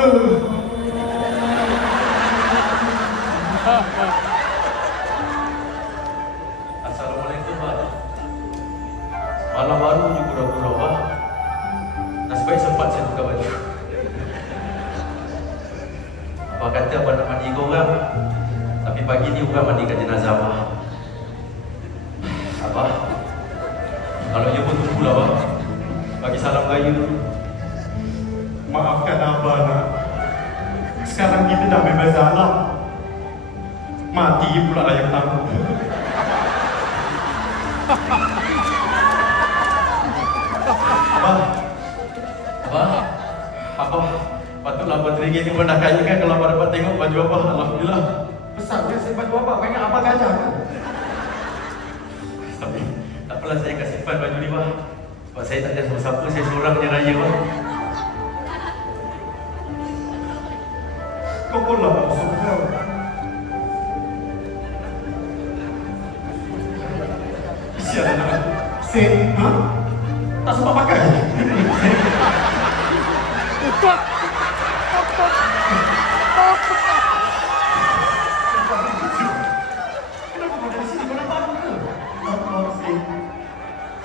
Assalamualaikum, Pak. Malam baru je pura-pura, Pak. Nasib baik sempat saya buka baju. Abah kata abah nak mandi ke orang, tapi pagi ni orang mandikan jenazah abah. Abah, kalau ia pun tunggulah, Abah. Bagi salam raya dulu. Maafkan Abah, nak. Sekarang kita dah bebas alam. Mati pula lah yang tahu. Abah, patutlah Abah teringin ni pun dah kaya kan kalau Abah dapat tengok baju Abah. Alhamdulillah. Besar dia saya baju Abah, banyak Abah gajah kan? Tapi tak apalah, saya akan simpan baju ni, Bah. Sebab saya tak ada siapa-siapa, saya seorang je raya, Bah. Kau pun lah musuh kau. Sialan nak. Sen, ha? Tak sempat pakai. Kenapa kau dari sini? Kau nampak aku ke? Nampak, Sen.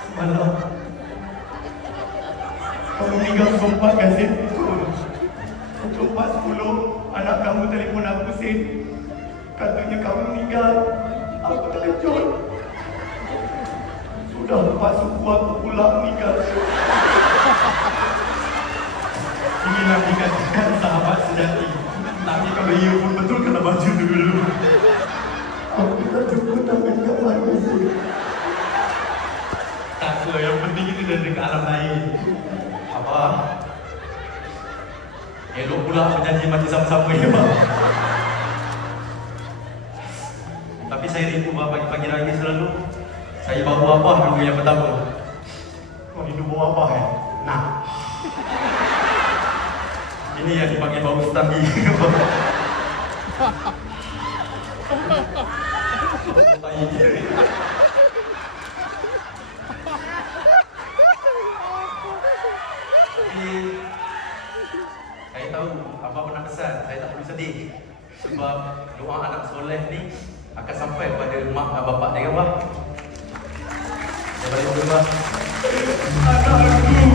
Semalam kau meninggal sempat kan, Sen? Pukul 4.10 anak kamu telefon aku, Sen. Katanya kamu meninggal. Aku terkejut. Sudah 4 suku aku pula meninggal. Ini nak dikatakan sahabat sejati. Tapi kalau ia pun betul kena baca dulu. Aku tak cukup tangan kat mana, Sen. Tak apa, yang penting kita dah dekat alam lain. Abah, elok pula berjanji mati sama-sama, ya, Bah. Tapi saya rindu, Bah, pagi-pagi raya selalu saya bawa Abah dulu yang pertama. Kau rindu bawa Abah, eh? Nah. Ini yang dipanggil bau stambi. Saya tahu Abah pernah pesan, saya tak perlu sedih. Sebab doa anak soleh ni akan sampai kepada mak dan bapak dia, Abah. Saya balik dulu, Abah. Anakku.